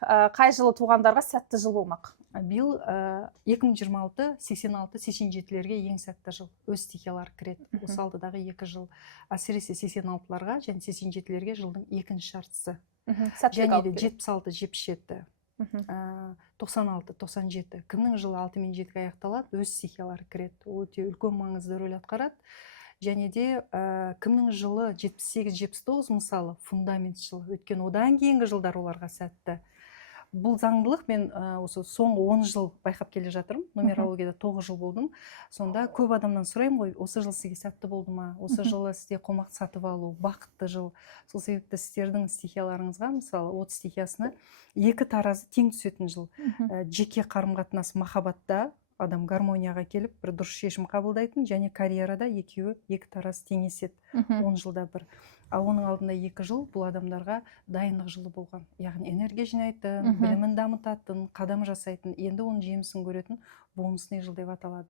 қай жылы туғандарға сәтті жыл болмақ? Биыл 2026 86-87-лерге ең сәтті жыл. Өз стихиялары кіреді. Осы алдыдағы 2 жыл әсіресе 86-ларға және 87-лерге жылдың екінші жартысы. Және де 76-77, 96-97. Кімнің жылы 6 мен 7-ге аяқталады, өз стихиялары кіреді. Ол өте үлкен маңызды рөл атқарады. Және де кімнің жылы 78-79 мысалы фундамент жылы. Өткен одан кейінгі жылдар оларға сәтті. Бұл заңдылық мен осы соңғы 10 жыл байқап келе жатырмын. Нумерологияда 9 жыл болдым. Сонда көп адамнан сұраймын ғой, осы жыл сізге сәтті болды ма? Осы жылы сізде қомақты сатып алу, бақытты жыл. Сол себепті сіздердің стихияларыңызға, мысалы, 30 стихиясына 2 таразы тең түсетін жыл. Жеке қарым-қатынас махаббатта адам гармонияға келіп, бір дұрыс шешім қабылдайтын, және карьерада екеуі 2 тараз теңеседі. 10 жылда бір. Ал оның алдында 2 жыл бұл адамдарға дайындық жылы болған. Яғни энергия жинайтын, білімін дамытатын, қадам жасайтын, енді оның жемісін көретін бонусный жыл деп аталады.